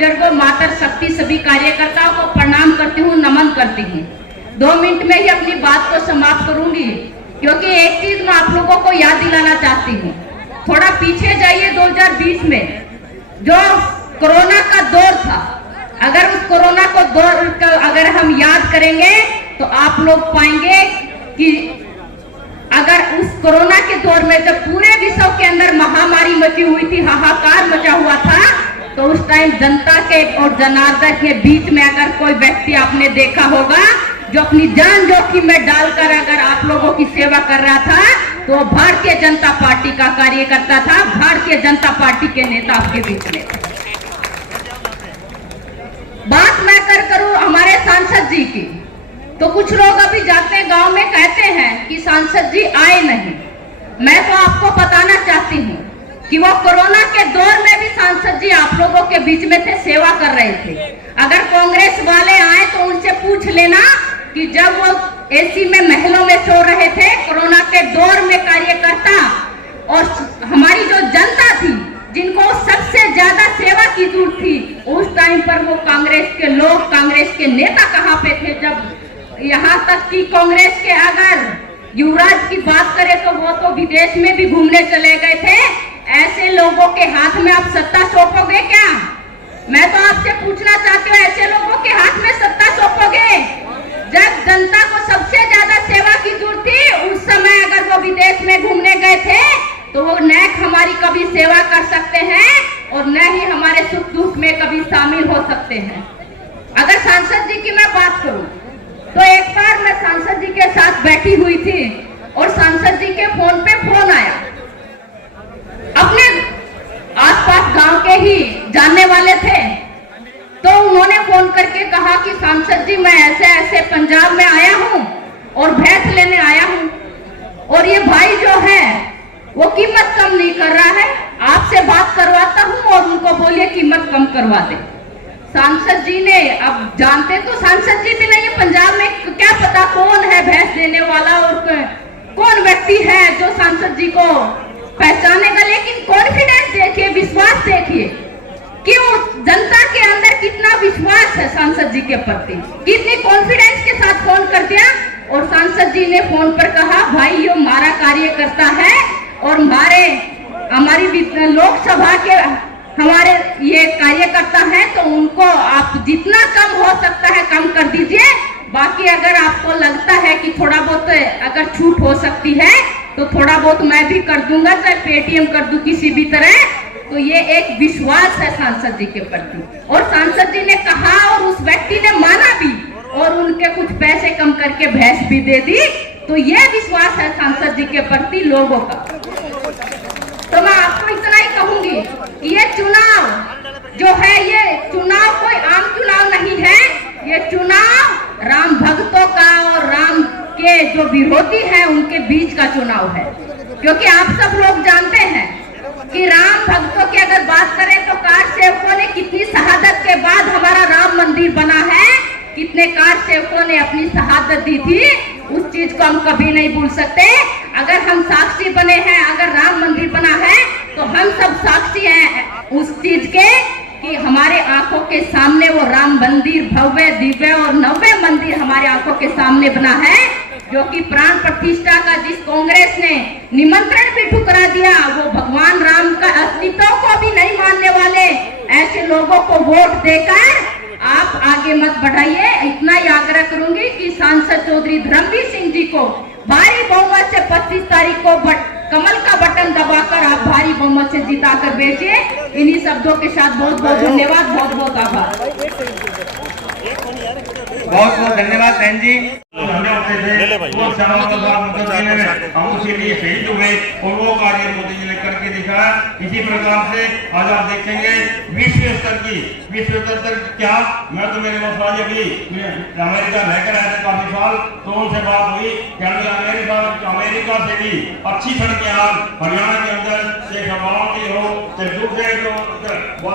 बुजुर्गों, माता शक्ति, सभी कार्यकर्ताओं को प्रणाम करती हूँ, नमन करती हूँ। 2 मिनट में ही अपनी बात को समाप्त करूंगी, क्योंकि एक चीज मैं आप लोगों को याद दिलाना चाहती हूँ। थोड़ा पीछे जाइए, 2020 में जो कोरोना का दौर था, अगर उस कोरोना को दौर अगर हम याद करेंगे तो आप लोग पाएंगे कि अगर उस कोरोना के दौर में जब पूरे विश्व के अंदर महामारी मची हुई थी, हाहाकार मचा हुआ था, तो उस टाइम जनता के और जनार्दन के बीच में अगर कोई व्यक्ति आपने देखा होगा जो अपनी जान जोखिम में डालकर अगर आप लोगों की सेवा कर रहा था, तो भारतीय जनता पार्टी का कार्यकर्ता था, भारतीय जनता पार्टी के नेता आपके बीच में। बात मैं करूं हमारे सांसद जी की, तो कुछ लोग अभी जाते हैं गांव में, कहते हैं कि सांसद जी आए नहीं। मैं तो आपको बताना चाहती हूँ कि वो कोरोना के दौर में भी सांसद जी आप लोगों के बीच में थे, सेवा कर रहे थे। अगर कांग्रेस वाले आए तो उनसे पूछ लेना कि जब वो एसी में महलों में सो रहे थे कोरोना के दौर में, कार्यकर्ता और हमारी जो जनता थी जिनको सबसे ज्यादा सेवा की जरूरत थी, उस टाइम पर वो कांग्रेस के लोग, कांग्रेस के नेता कहाँ पे थे? जब यहाँ तक कि कांग्रेस के अगर युवराज की बात करें तो वो तो विदेश में भी घूमने चले गए थे। ऐसे लोगों के हाथ में आप सत्ता सौंपोगे क्या? मैं तो आपसे पूछना चाहती हूँ, ऐसे लोगों के हाथ में सत्ता सौंपोगे? जब जनता को सबसे ज्यादा सेवा की जरूरत थी, उस समय अगर वो विदेश में घूमने गए थे, तो वो न हमारी कभी सेवा कर सकते हैं और न ही हमारे सुख दुख में कभी शामिल हो सकते हैं। अगर सांसद जी की मैं बात करूं, तो एक बार मैं सांसद जी के साथ बैठी हुई थी और सांसद जी के फोन पे फोन आया। अपने आसपास गांव के ही जानने वाले थे, तो उन्होंने फोन करके कहा कि सांसद जी मैं ऐसे ऐसे पंजाब में आया हूं और भैंस लेने आया हूं, और ये भाई जो है वो कीमत कम नहीं कर रहा है, आपसे बात करवाता हूं और उनको बोलिए कीमत कम करवा दे। सांसद जी ने, अब जानते तो सांसद जी भी नहीं है पंजाब में, क्या पता कौन है भैंस देने वाला और कौन व्यक्ति है जो सांसद जी को पहचानेगा, लेकिन कॉन्फिडेंस देखिए, विश्वास देखिए कि वो जनता के अंदर कितना विश्वास है सांसद जी के प्रति, कितनी कॉन्फिडेंस के साथ फोन कर दिया। और सांसद जी ने फोन पर कहा, भाई ये हमारा कार्यकर्ता है और हमारी लोकसभा के हमारे ये कार्यकर्ता हैं, तो उनको आप जितना कम हो सकता है कम कर दीजिए, बाकी अगर आपको लगता है कि थोड़ा बहुत अगर छूट हो सकती है तो थोड़ा बहुत मैं भी कर दूंगा, चाहे पेटीएम कर दूं किसी भी तरह। तो ये एक विश्वास है सांसद जी के प्रति, और सांसद जी ने कहा और उस व्यक्ति ने माना भी और उनके कुछ पैसे कम करके भैंस भी दे दी। तो ये विश्वास है सांसद जी के प्रति लोगों का। तो मैं आपको इतना ही कहूंगी कि ये चुनाव जो है, ये चुनाव कोई आम चुनाव नहीं है, ये चुनाव राम भक्तों का और राम के जो विरोधी हैं उनके बीच का चुनाव है। क्योंकि आप सब लोग जानते हैं कि राम भक्तों की अगर बात करें तो कार सेवकों ने कितनी शहादत के बाद हमारा राम मंदिर बना है, कितने कार सेवकों ने अपनी शहादत दी थी, उस चीज को हम कभी नहीं भूल सकते। अगर हम साक्षी बने हैं, अगर राम मंदिर बना है, तो हम सब साक्षी हैं उस चीज के कि हमारे आंखों के सामने वो राम मंदिर भव्य दिव्य और नव्य मंदिर हमारे आंखों के सामने बना है, जो कि प्राण प्रतिष्ठा का जिस कांग्रेस ने निमंत्रण भी ठुकरा दिया, वो भगवान राम का अस्तित्व को भी नहीं मानने वाले ऐसे लोगों को वोट देकर आप आगे मत बढ़ाइए। इतना ही आग्रह करूंगी कि सांसद चौधरी धर्मवीर सिंह जी को भारी बहुमत से 25 तारीख को कमल का बटन दबाकर आप भारी बहुमत से जिताकर भेजिए। इन्हीं शब्दों के साथ बहुत बहुत धन्यवाद, बहुत बहुत आभार। बहुत बहुत धन्यवाद बहन जी। हम उसके लिए शहीद हुए और वो कार्य मोदी जी ने करके दिखाया। इसी प्रकार से आज आप देखेंगे विश्व स्तर तक क्या, मैं तो मेरे मसाज अभी अमेरिका रहकर आए थे काफी साल, तो उनसे बात हुई कि अमेरिका से भी अच्छी सड़कें आज हरियाणा के अंदर चाहे गाँव की हो चाहे दूसरे जो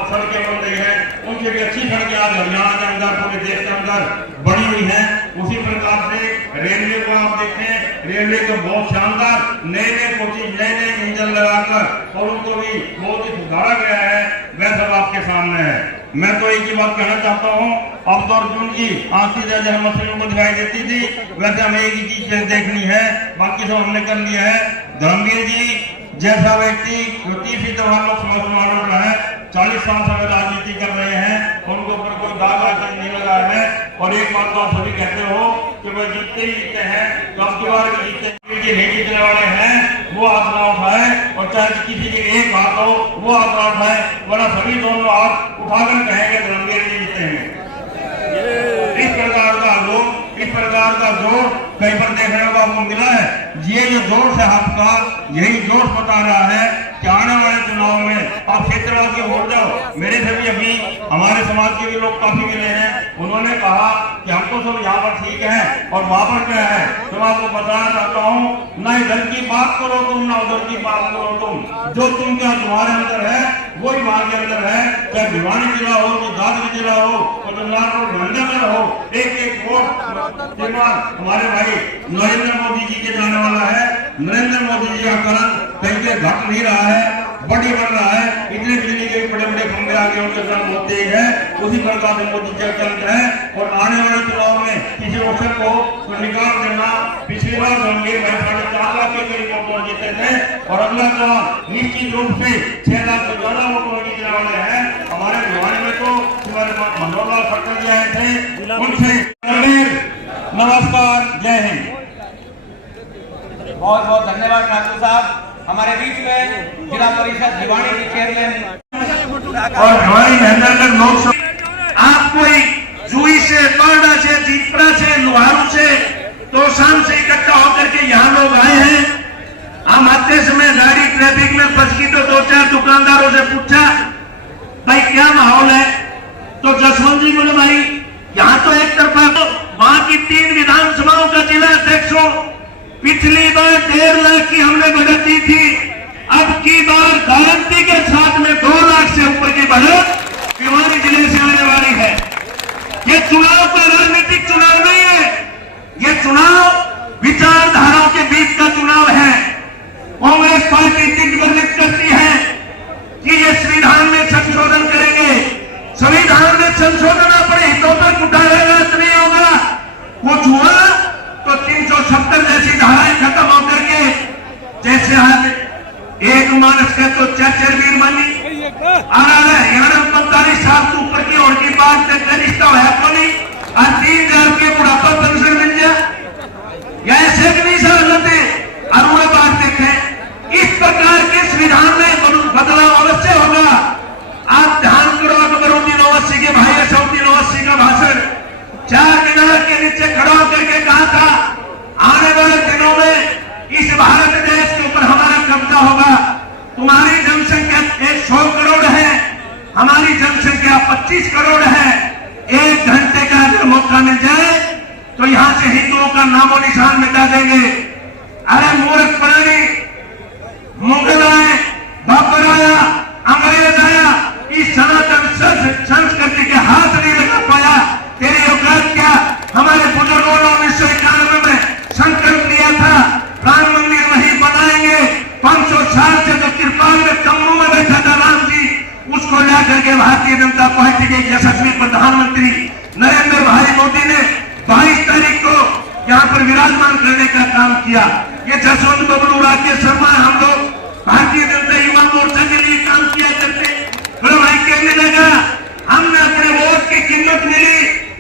सड़कें बन रही है, उनसे भी अच्छी सड़कें आज हरियाणा के अंदर पूरे देश के अंदर बनी हुई है। उसी प्रकार से रेलवे को आप देखें, रेलवे को बहुत शानदार नए कोचिंग नए इंजन लगाकर और उनको भी बहुत ही सुधारा गया है, वह सब आपके सामने है। मैं तो एक ही बात कहना चाहता हूँ, अब तो अर्जुन की आंखें जैसे हम मछलियों को दिखाई देती थी, वैसे हमें एक ही चीज देखनी है, बाकी सब हमने कर लिया है। धर्मवीर जी जैसा व्यक्ति जो 30 त्योहार लोकसभा चुनाव लड़ रहा है, 40 साल से राजनीति कर रहे हैं, उनके ऊपर कोई दाग नहीं लगा है। और एक बात तो आप सभी कहते हो कि वह जीतते ही जीतते हैं, तो अब की बार जीतते नहीं जीतने वाले हैं वो हाथ ना उठाए, और चाहे किसी की एक हाथ हो वो हाथ ना उठाए, वरना सभी दोनों हाथ उठाकर कहेंगे धर्मवीर जी जीतते हैं। इस प्रकार का जोर कहीं पर देखने को आपको मिला है। ये जो जोर है आपका, यही जोर बता रहा है कि आने वाले चुनाव में आप क्षेत्रवाद की वोट जाओ। मेरे से भी अभी हमारे समाज के भी लोग काफी मिले हैं, उन्होंने कहा कि हमको सब यहाँ पर ठीक है और वहां पर क्या है। तो मैं आपको बताना चाहता हूँ, ना इधर की बात करो तुम, ना उधर की बात करो तुम, जो तुम क्या तुम्हारे अंदर है वही वहां के अंदर है। चाहे भिवानी जिला हो, तो दादरी जिला हो, तो गंगानगर हो, एक वोट हमारे भाई नरेंद्र मोदी जी के जाने वाला है। नरेंद्र मोदी जी का करण कहीं पे घट नहीं रहा है, बड़ी बढ़ रहा है। इतने बिजली के बड़े बड़े खंभे आगे उनके साथ बहुत तेज है, उसी प्रकार से मोदी जी चलते हैं। और आने वाले चुनाव में किसी ऑप्शन को तो निकाल देना। पिछली बार होंगे भाई 4.5 लाख के करीब वोट जीते थे, और अगला चुनाव निश्चित रूप से 6 लाख से ज्यादा वोट जीतने वाले हैं। हमारे भिवानी में तो मनोहर खट्टर जी आए थे, उनसे नमस्कार, जय हिंद। बहुत बहुत धन्यवाद ठाकुर साहब। हमारे बीच में जिला परिषद भिवानी की चेयरमैन और भिवानी महेंद्रगढ़ लोकसभा आप कोई जुई से, बारडा से, जीतपुरा से, लोहारू से, तो शाम से इकट्ठा होकर के यहाँ लोग आए हैं। हम आते समय गाड़ी ट्रैफिक में फंस गई तो 2-4 दुकानदारों से पूछा भाई क्या माहौल है, तो जसवंत जी बोले भाई यहाँ तो एक तरफा, तो वहां की 3 विधानसभाओं का जिला अध्यक्ष हो, पिछली बार 1.5 लाख की हमने बढ़त दी थी, अब की बार गारंटी के साथ में 2 लाख से ऊपर की बढ़त भिवानी जिले से आने वाली है। ये चुनाव कोई राजनीतिक चुनाव नहीं है, ये चुनाव विचारधाराओं के बीच का चुनाव है। कांग्रेस पार्टी दिग्वर्जित करती है कि ये संविधान में संशोधन करेंगे, संविधान में संशोधन अपने हितों पर उठाएगा, नहीं होगा। कुछ हुआ तो 370 जैसी धाराएं खत्म होकर के, जैसे आज एक मानस का तो चर्चर वीरमानी हरियाणा 45 साल से ऊपर की और की बात से रिश्ता है को नहीं, और 3,000 रुपये बुढ़ापा पेंशन मिल जाए, या ऐसे भी नहीं सर होते। और वो बात देखें, इस प्रकार के संविधान में बदलाव अवश्य होगा। आप ध्यान करो, अकबरुद्दीन ओवैसी के भाई असदुद्दीन ओवैसी का भाषण 4 मीनार के नीचे खड़ा होकर के कहा था, आने वाले दिनों में इस भारत देश के ऊपर हमारा कब्जा होगा। तुम्हारी जनसंख्या 100 करोड़ है, हमारी जनसंख्या 25 करोड़ है। 1 घंटे का अगर मौका मिल जाए तो यहां से हिंदुओं का नामो निशान मिटा देंगे। अरे मूर्ख प्राणी, मुगल आए, बाबर आया, अंग्रेज आया, इस सनातन संस्कृति के हाथ नहीं लगा पाया। तेरी औकात क्या? हमारे बुजुर्गों ने 1991 में संकल्प लिया था राम मंदिर वहीं बनाएंगे। 500 साल से जो तिरपाल में तंबू में बैठा था राम जी, उसको लेकर के भारतीय जनता पार्टी के यशस्वी प्रधानमंत्री नरेंद्र भाई मोदी ने 22 तारीख को यहाँ पर विराजमान करने का काम किया। ये जसवंत बबलू, राकेश शर्मा, हम लोग भारतीय जनता युवा मोर्चा के लिए काम किया करते। बड़ा भाई कहने लगा हमने अपने वोट की कीमत मिली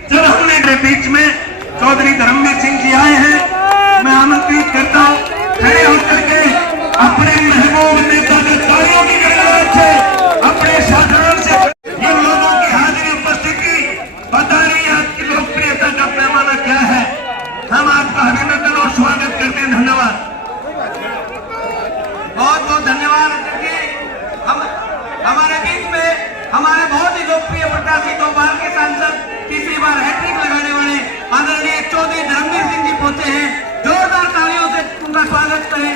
जब हमने बीच में चौधरी धर्मवीर सिंह जी आए हैं। मैं आमंत्रित करता हूँ खड़े होकर के अपने महबूब नेता के तालियों की गड़गड़ाहट से, अपने साधारण से इन लोगों की हाजिरी उपस्थिति बता रही है आपकी लोकप्रियता का पैमाना क्या है। हम आपका अभिनंदन और स्वागत करते हैं। धन्यवाद, बहुत बहुत धन्यवाद अध्यक्ष जी। हमारे बीच में हमारे बहुत ही लोकप्रिय प्रत्याशी, 2 बार के सांसद, तीसरी बार हैट्रिक लगाने वाले आदरणीय चौधरी धर्मवीर सिंह जी पहुंचे हैं। जोरदार तालियों से उनका स्वागत करें।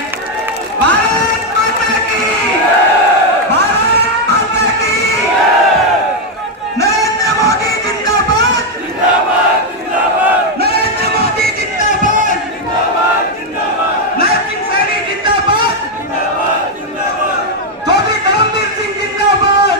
भारत माता की, भारत माता की, नरेंद्र मोदी जिंदाबाद, नरेंद्र मोदी जिंदाबाद, नरेंद्र सैनी जिंदाबाद, चौधरी धर्मवीर सिंह जिंदाबाद,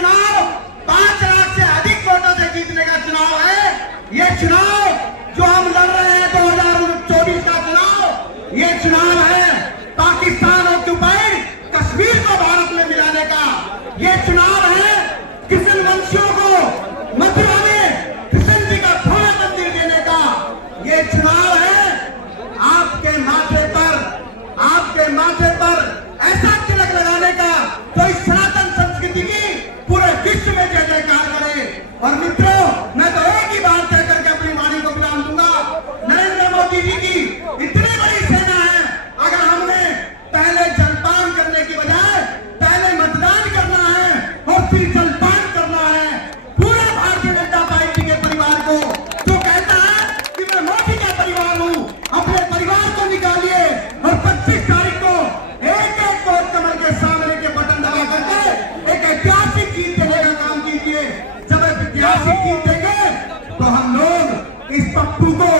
चुनाव 5 लाख से अधिक वोटों से जीतने का चुनाव है। ये चुनाव जो हम लड़ रहे हैं 2024 का चुनाव, ये चुनाव है पाकिस्तान ऑक्युपाइड कश्मीर को भारत में मिलाने का। ये चुनाव है किशन वंशियों को मथुरा में कृष्ण जी का भव्य मंदिर देने का। ये चुनाव है आपके माथे पर ऐसा तिलक लगाने का तो इस सनातन संस्कृति की पूरे विश्व में जय जयकार करे। और मित्रों, मैं तो एक ही बात कह करके अपनी वाणी को विराम दूंगा। नरेंद्र मोदी जी की इतनी बड़ी सेना है, अगर हमने पहले जलपान करने की बजाय पहले मतदान करना है और फिर जलपान करना है पूरे भारतीय जनता पार्टी के परिवार को, जो कहता है कि मैं मोदी का परिवार हूं, अपने परिवार को निकालिए और 25 तारीख को एक एक वोट कमल के सामने के बटन दबा करके एक ऐतिहासिक जीत देने का काम कीजिए। जब ऐतिहासिक जीत देंगे तो हम लोग इस पप्पू को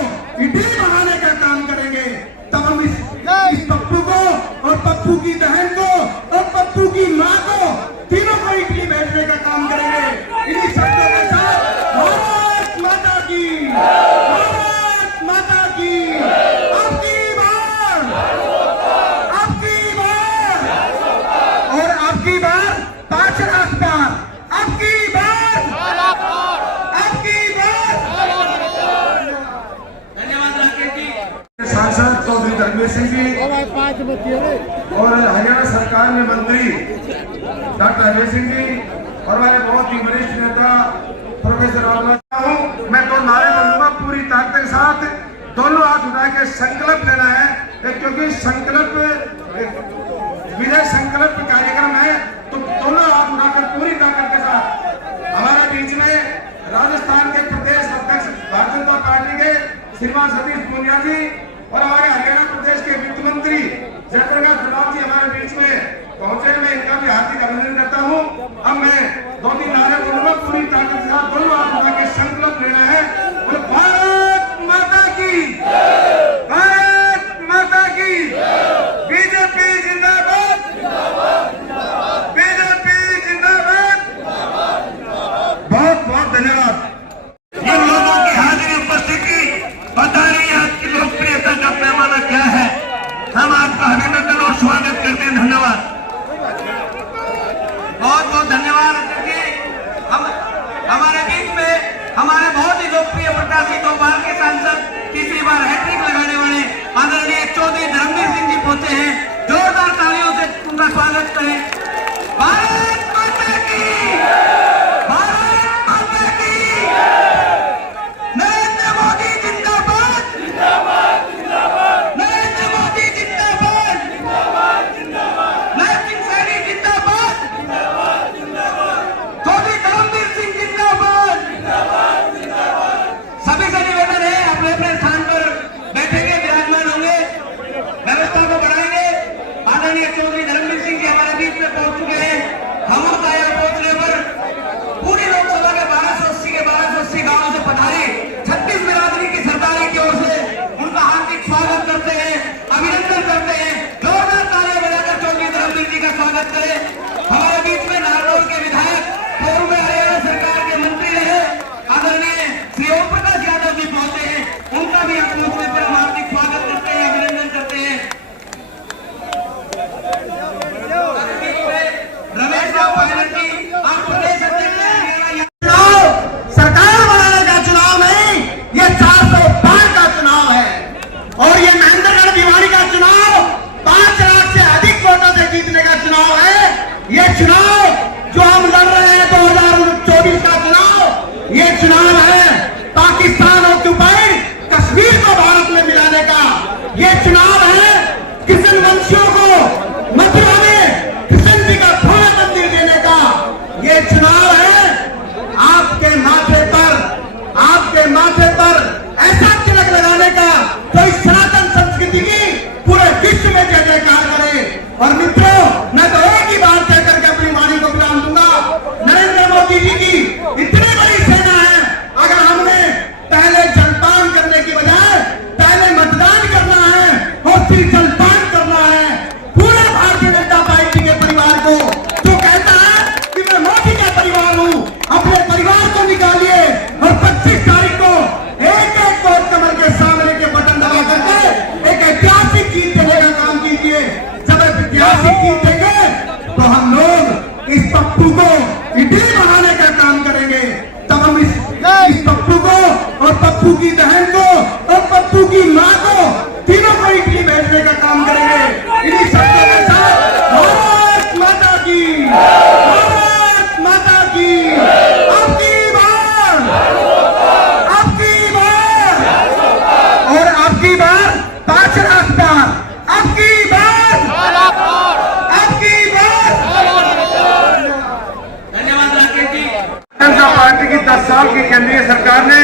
इडली बढ़ाने का काम करेंगे। तब हम इस पप्पू को और पप्पू की बहन को और पप्पू की माँ को तीनों को इडली भेजने का काम करेंगे। इन्हीं शब्दों के साथ भारत माता की, भारत माता की। अब की बार 5 लाख पार, अब की बार। धन्यवाद राकेश जी। सांसद चौधरी धर्मेंद्र सिंह जी और हरियाणा सरकार में मंत्री डॉक्टर अजय सिंह जी और हमारे बहुत ही वरिष्ठ नेता प्रोफेसर रामनाथ। मैं 2 नारे बोलूंगा पूरी ताकत के साथ, दोनों हाथ उठा के संकल्प लेना है, क्योंकि संकल्प विजय संकल्प कार्यक्रम है। तो दोनों हाथ उठाकर पूरी ताकत के साथ हमारे बीच में राजस्थान के प्रदेश अध्यक्ष भारतीय जनता पार्टी के श्रीमान सतीश पूनिया जी और हमारे हरियाणा प्रदेश के वित्त मंत्री जयप्रकाश गुलाब जी हमारे बीच में पहुंचे। मैं इनका भी हार्दिक अभिनंदन करता हूं। अब मैं 2-3 नारे बोलूंगा, पूरी ताकत के साथ दोनों हाथ उठा के संकल्प लेना है और भारत माता की, भारत माता की। बीजेपी जिंदाबाद, बीजेपी जिंदाबाद। बहुत बहुत धन्यवाद। इन लोगों की हाजिरी उपस्थिति बता रही है आपकी लोकप्रियता का पैमाना क्या है। हम आपका अभिनंदन और स्वागत करते हैं। धन्यवाद, बहुत बहुत धन्यवाद। हम हमारे बीच में हमारे बहुत ही लोकप्रिय प्रत्याशी 2 बार के सांसद, तीसरी बार हैट्रिक लगाने वाले आदरणीय चौधरी धर्मवीर सिंह जी पहुंचे हैं। जोरदार तालियों से उनका स्वागत करें। भारत माता की, भारत माता की। नरेंद्र मोदी जिंदाबाद, नरेंद्र मोदी जिंदाबाद, नरसिंह सैनी जिंदाबाद, चौधरी धर्मवीर सिंह जिंदाबाद। सभी से निवेदन है, अपने अपने स्थान पर बैठेंगे, विराजमान होंगे, व्यवस्था को बढ़ाएंगे। आदरणीय चौधरी धर्मवीर सिंह जी हमारे बीच में पहुंच चुके हैं। ईडी बढ़ाने का काम करेंगे, तब हम इस पप्पू को और पप्पू की बहन को और पप्पू की माँ को तीनों को इडली भेजने का काम करेंगे। इन्हीं शब्दों के साथ भारत माता की, भारत माता की, आपकी बार और आपकी बार 5 लाख बार, आपकी बार, आपकी बार। धन्यवाद राकेश जी। जनता पार्टी की 10 साल की केंद्रीय सरकार ने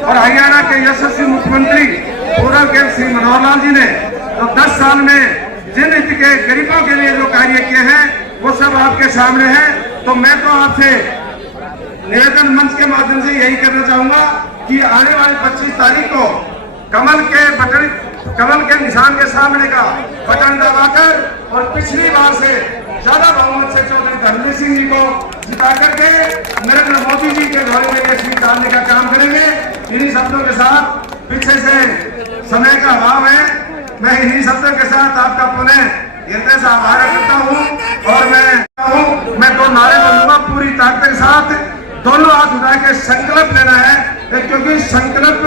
और हरियाणा के यशस्वी मुख्यमंत्री पूर्व श्री मनोहर लाल जी ने तो 10 साल में जिन हित के गरीबों के लिए जो कार्य किए हैं वो सब आपके सामने है। तो मैं तो आपसे निवेदन मंच के माध्यम से यही करना चाहूंगा कि आने वाली 25 तारीख को कमल के निशान के सामने का बटन दबाकर और पिछली बार से ज्यादा बहुमत से चौधरी धर्मवीर सिंह जी को जिता करके नरेंद्र मोदी जी के घोड़े में ये सीट डालने का काम करेंगे। इन्हीं शब्दों के साथ, पीछे से समय का अभाव है, मैं इन्हीं शब्दों के साथ आपका पुनः हृदय से आभार करता हूँ और मैं दो नारे बोलूंगा पूरी ताकत के साथ। दोनों हाथ उठा के संकल्प लेना है, क्योंकि संकल्प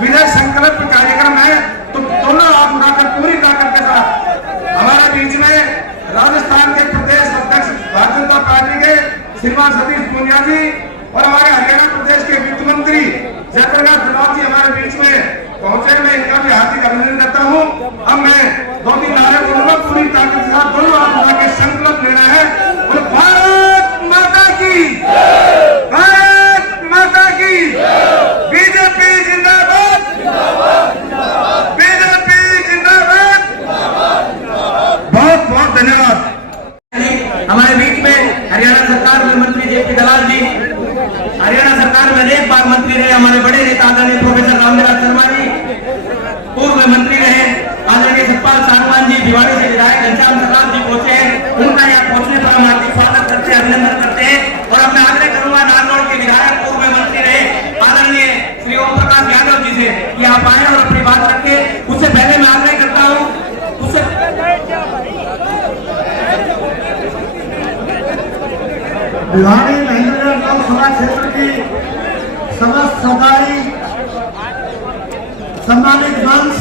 विजय संकल्प कार्यक्रम है। तो दोनों हाथ उठाकर पूरी ताकत के साथ हमारे बीच में राजस्थान के प्रदेश अध्यक्ष भारतीय जनता पार्टी के श्रीमान सतीश पूनिया जी और हमारे हरियाणा प्रदेश के वित्त मंत्री जयप्रकाश प्रसाद जी हमारे बीच में पहुंचे। मैं इनका भी हार्दिक अभिनंदन करता हूं। अब मैं 2-3 नारे बोलूंगा, पूरी ताकत के साथ दोनों हाथ उठा के संकल्प लेना है और भारत माता की, भारत माता की, बीजेपी जिंदाबाद, बीजेपी जिंदाबाद। बहुत बहुत धन्यवाद। हमारे बीच में हरियाणा सरकार में मंत्री जेपी दलाल जी, हरियाणा सरकार में अनेक बार मंत्री रहे हमारे बड़े नेता आदरणीय प्रोफेसर रामनिवास शर्मा जी, पूर्व में मंत्री रहे आदरणीय सतपाल सांगवान जी, भिवाड़ी से विधायक घनश्याम सरकार जी पहुंचे हैं। उनका यहाँ पहुंचने पर हम हार्दिक स्वागत करते हैं, अभिनंदन करते हैं। और अब मैं आग्रह करूंगा नारनौल के विधायक पूर्व में मंत्री रहे आदरणीय श्री ओम प्रकाश यादव जी से कि आप आए और अपनी बात रखें। उससे पहले मैं आग्रह करता हूँ, भिवाड़ी महेंद्रगढ़ लोकसभा क्षेत्र की समस्त सरकारी सम्मानित मंच,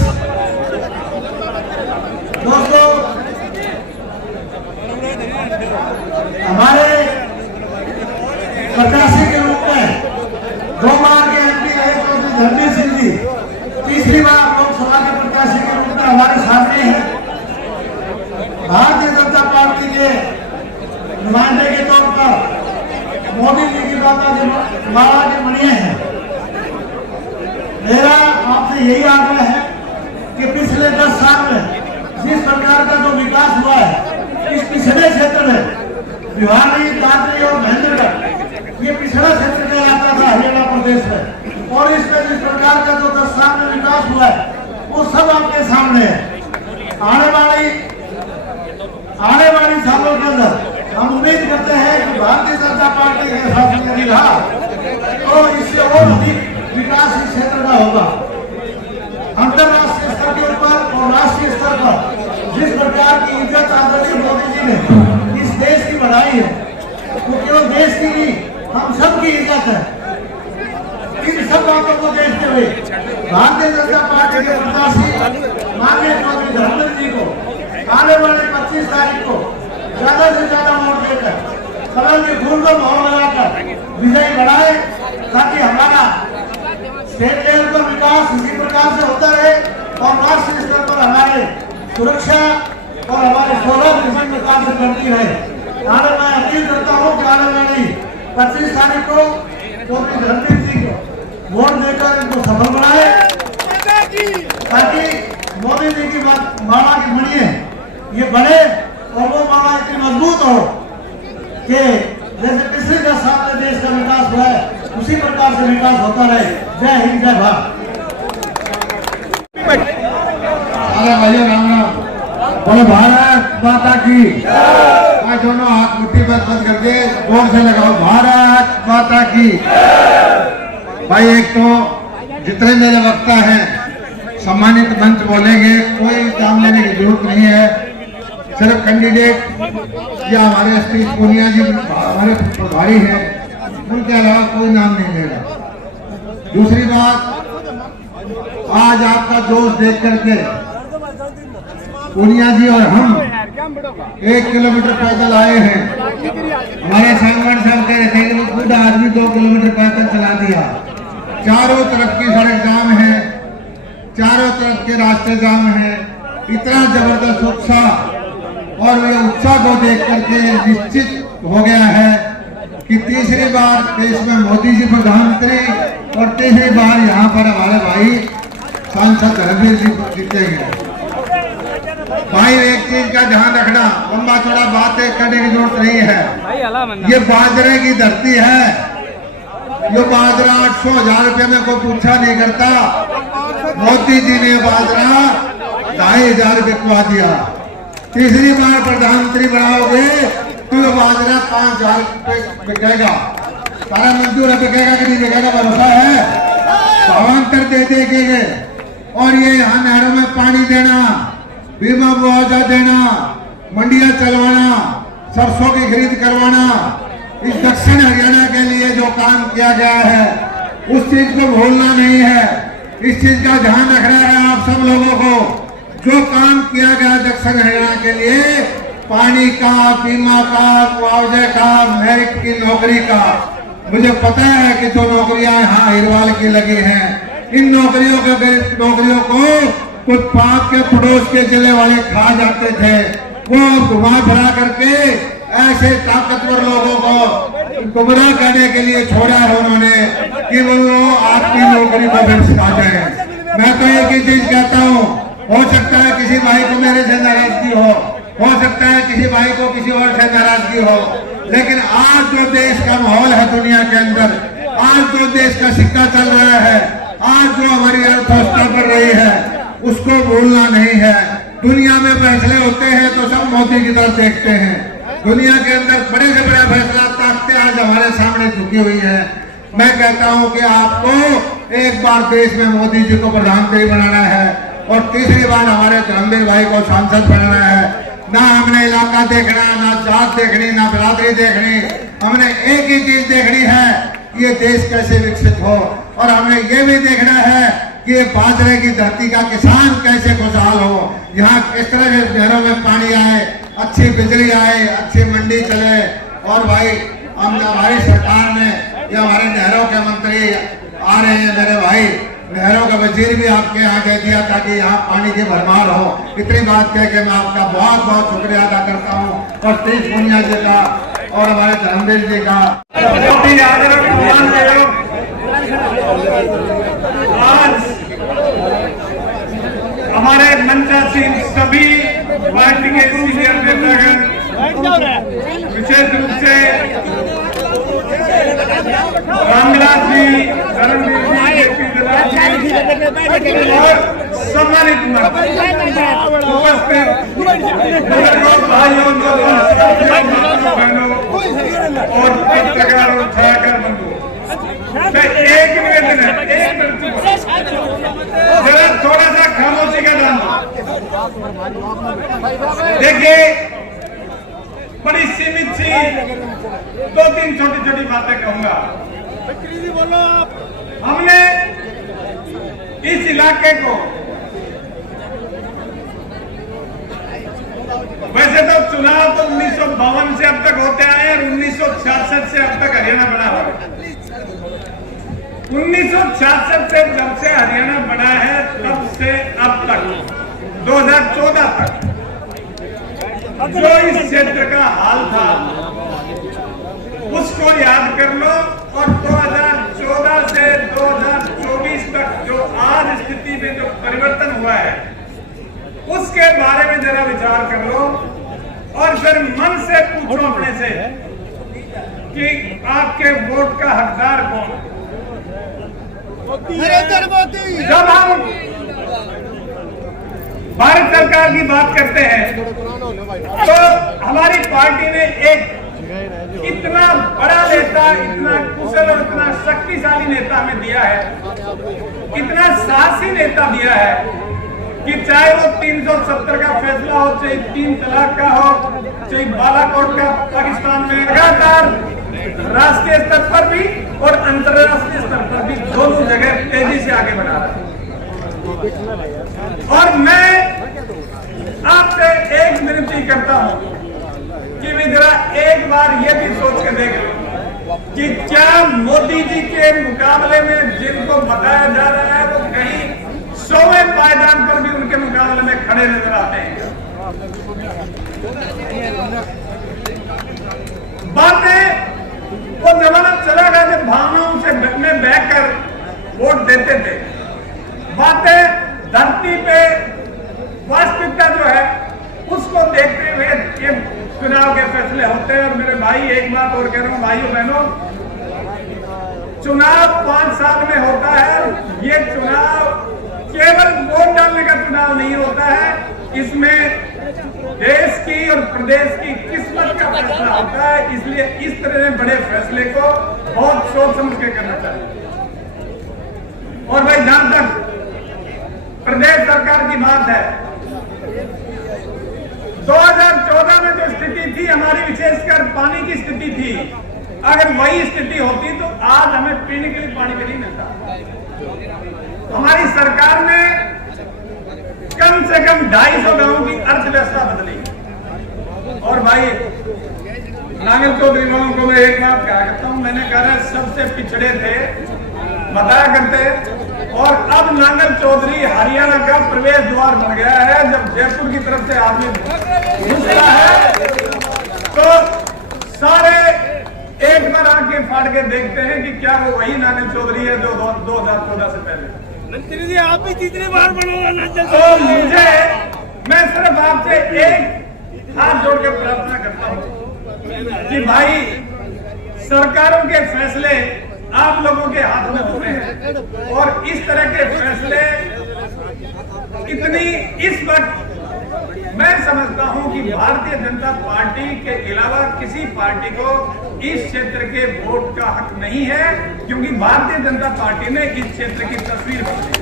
दोस्तों, हमारे प्रत्याशी के रूप में 2 बार के एमपी रहे चौधरी धर्मवीर सिंह जी, तीसरी बार लोकसभा के प्रत्याशी के रूप में हमारे सामने हैं। भारतीय जनता पार्टी के नुमाइंदे के तौर पर मोदी जी की माला के मणिये हैं। मेरा आपसे यही आग्रह है कि पिछले 10 साल में जिस प्रकार का जो विकास हुआ है इस पिछड़े क्षेत्र में, भिवाड़ी, दादरी और महेंद्रगढ़, ये पिछड़ा क्षेत्र कहलाता था हरियाणा प्रदेश में, और इसमें जिस प्रकार का जो 10 साल में विकास हुआ है वो सब आपके सामने है। आने वाली सालों के अंदर हम उम्मीद करते हैं कि भारतीय जनता पार्टी के शासन यदि रहा तो इससे और अधिक विकास इस क्षेत्र का होगा। अंतर्राष्ट्रीय स्तर के ऊपर और राष्ट्रीय स्तर पर जिस प्रकार की इज्जत आदरणीय मोदी जी ने इस देश की बढ़ाई है, वो केवल देश की नहीं, हम सबकी इज्जत है। इन सब बातों को देखते हुए भारतीय जनता पार्टी के प्रत्याशी माननीय चौधरी धर्मवीर जी को आने वाले 25 तारीख को ज्यादा से ज्यादा वोट देकर कमल के फूल को मोहर लगाकर विजयी बनाए, ताकि हमारा स्टेट लेवल पर विकास इसी प्रकार से होता रहे और राष्ट्रीय स्तर पर हमारे सुरक्षा और हमारे सौरभ इसी प्रकार से बढ़ती रहे। आगे मैं अपील करता हूँ कि आने वाली 25 तारीख को चौधरी धर्मवीर सिंह को वोट देकर इनको सफल बनाए, ताकि मोदी जी की माला की मणिये ये बढ़े और वो माला इतनी मजबूत हो कि जैसे पिछले 10 साल में देश का विकास हुआ है उसी प्रकार से विकास होता रहे। जय हिंद, जय भारत। अरे भैया राम राम, बोलो भारत माता की। आज दोनों हाथ मुट्ठी पर बंद करके जोर से लगाओ, भारत माता की। भाई एक तो जितने मेरे वक्ता हैं सम्मानित मंच बोलेंगे, कोई काम लेने की जरूरत नहीं है। सिर्फ कैंडिडेट या हमारे एसपी पूनिया जी हमारे प्रभारी हैं, उनके अलावा कोई नाम नहीं ले रहा। दूसरी बात, आज आपका जोश देख करके पूनिया जी और हम 1 किलोमीटर पैदल आए हैं। हमारे सांगवान साहब कह रहे थे कि वो बूढ़ा आदमी 2 किलोमीटर पैदल चला दिया। चारों तरफ की सड़क जाम है, चारों तरफ के रास्ते जाम है। इतना जबरदस्त उत्साह, और ये उत्साह को देख करके निश्चित हो गया है कि तीसरी बार देश में मोदी जी प्रधानमंत्री और तीसरी बार यहाँ पर हमारे भाई सांसद धर्मवीर जी जीतेंगे। भाई एक चीज का ध्यान रखना, लंबा चौड़ा बातें करने की जरूरत नहीं है। ये बाजरे की धरती है, ये बाजरा 800,000 रुपये में कोई पूछा नहीं करता। मोदी जी ने बाजरा 2,500 बिकवा दिया। तीसरी बार प्रधानमंत्री बनाओगे तो ये बाजरा 5,000 रुपये बिकेगा। सारा मंजूर है, बिकेगा कि नहीं बिकेगा भरोसा है? भावांतर दे देंगे। और ये यहाँ नहरों में पानी देना, बीमा मुआवजा देना, मंडियां चलवाना, सरसों की खरीद करवाना, इस दक्षिण हरियाणा के लिए जो काम किया गया है उस चीज को भूलना नहीं है। इस चीज का ध्यान रखना है आप सब लोगों को। जो काम किया गया दक्षिण हरियाणा के लिए, पानी का, बीमा का, मुआवजे का, मेरिट की नौकरी का, मुझे पता है कि जो नौकरियां यहाँ हिरवाल की लगी हैं, इन नौकरियों को फुटपाथ के पड़ोस के जिले वाले खा जाते थे। वो घुमा फिरा करके ऐसे ताकतवर लोगों को गुमराह करने के लिए छोड़ा है उन्होंने कि वो आपकी नौकरी को फिर सिखा जाए। मैं तो एक ही चीज कहता हूँ, हो सकता है किसी भाई को मेरे से नाराजगी हो सकता है किसी भाई को किसी और से नाराजगी हो, लेकिन आज जो देश का माहौल है दुनिया के अंदर, आज जो देश का सिक्का चल रहा है, आज जो हमारी अर्थव्यवस्था बढ़ रही है, उसको भूलना नहीं है। दुनिया में फैसले होते हैं तो सब मोदी की तरफ देखते हैं। दुनिया के अंदर बड़े से बड़ा फैसला ताकतें आज हमारे सामने झुकी हुई है। मैं कहता हूं कि आपको एक बार देश में मोदी जी को प्रधानमंत्री बनाना है और तीसरी बार हमारे धर्मवीर भाई को सांसद बनाना है। ना हमने इलाका देखना, ना जात देखनी, ना बिरादरी देखनी, हमने एक ही चीज देखनी है, ये देश कैसे विकसित हो। और हमने ये भी देखना है कि ये बाजरे की धरती का किसान कैसे खुशहाल हो, यहाँ किस तरह से नहरों में पानी आए, अच्छी बिजली आए, अच्छी मंडी चले। और भाई हम हमारी सरकार में ये हमारे नहरों के मंत्री आ रहे हैं, मेरे भाई नहरों का वजीर भी आपके यहाँ दे दिया ताकि यहाँ पानी की भरमार हो। इतनी बात कह के मैं आपका बहुत बहुत शुक्रिया अदा करता हूँ और तेज पूनिया जी का और हमारे धर्मवीर जी का। आज हमारे मंचासीन सभी पार्टी के सीनियर नेतागण, विशेष रूप से रामविलास जी, धर्मवीर जी और सम्मानित भाइयों बहनों और पत्रकार और छायाकार बंधुओं, एक निवेदन है, जरा थोड़ा सा खामोशी का दान। देखिए, बड़ी सीमित सी 2-3 छोटी छोटी बातें कहूंगा। हमने इस इलाके को, वैसे तो चुनाव तो 1952 से अब तक होते आए और 1966 से अब तक हरियाणा बना हुआ है। 1966 से जब से हरियाणा बना है तब से अब तक 2014 तक जो इस क्षेत्र का हाल था उसको याद कर लो, और 2014 से 2024 तक जो आज स्थिति में जो परिवर्तन हुआ है उसके बारे में जरा विचार कर लो और फिर मन से पूछो अपने से कि आपके वोट का हकदार कौन है। जब हम भारत सरकार की बात करते हैं तो हमारी पार्टी ने एक इतना बड़ा नेता, इतना कुशल और इतना शक्तिशाली नेता हमें दिया है, इतना साहसी नेता दिया है कि चाहे वो 370 का फैसला हो, चाहे 3 तलाक का हो, चाहे बालाकोट का पाकिस्तान में, लगातार राष्ट्रीय स्तर पर भी और अंतर्राष्ट्रीय स्तर पर भी दोनों जगह तेजी से आगे बढ़ा रहा है। और मैं आपसे एक विनती करता हूं कि भी जरा एक बार ये भी सोच के देख लो कि क्या मोदी जी के मुकाबले में जिनको बताया जा रहा है वो कहीं 100वें पायदान पर भी उनके मुकाबले में खड़े नजर आते हैं। बातें वो जमाना चला गया जब भावनाओं से में बहकर वोट देते थे। बातें धरती पे वास्तविकता जो है उसको देखते हुए ये चुनाव के फैसले होते हैं। और मेरे भाई एक बात और कह रहा हूं, भाइयों बहनों, चुनाव 5 साल में होता है। ये चुनाव केवल वोट डालने का चुनाव नहीं होता है, इसमें देश की और प्रदेश की किस्मत का फैसला होता है। इसलिए इस तरह के बड़े फैसले को बहुत सोच समझ के करना चाहिए। और भाई जहां तक प्रदेश सरकार की बात है, 2014 में जो स्थिति थी हमारी, विशेषकर पानी की स्थिति थी, अगर वही स्थिति होती तो आज हमें पीने के लिए पानी भी नहीं मिलता। हमारी सरकार ने कम से कम 250 गांवों की अर्थव्यवस्था बदली। और भाई नांगल चौधरी वालों को मैं एक बात कहा करता हूं, मैंने कहा सबसे पिछड़े थे बताया करते, और अब नांगल चौधरी हरियाणा का प्रवेश द्वार बन गया है। जब जयपुर की तरफ से आदमी घुसता है तो सारे एक बार आंखें फाड़ के देखते हैं कि क्या वो वही नांगल चौधरी है जो 2014 से पहले। मंत्री जी आप भी कितनी बार बनोगे? तो मुझे, मैं सिर्फ आपसे एक हाथ जोड़ के प्रार्थना करता हूं कि भाई सरकारों के फैसले आप लोगों के हाथ में होते हैं, और इस तरह के फैसले इतनी इस वक्त मैं समझता हूं कि भारतीय जनता पार्टी के अलावा किसी पार्टी को इस क्षेत्र के वोट का हक नहीं है, क्योंकि भारतीय जनता पार्टी ने इस क्षेत्र की तस्वीर बदली।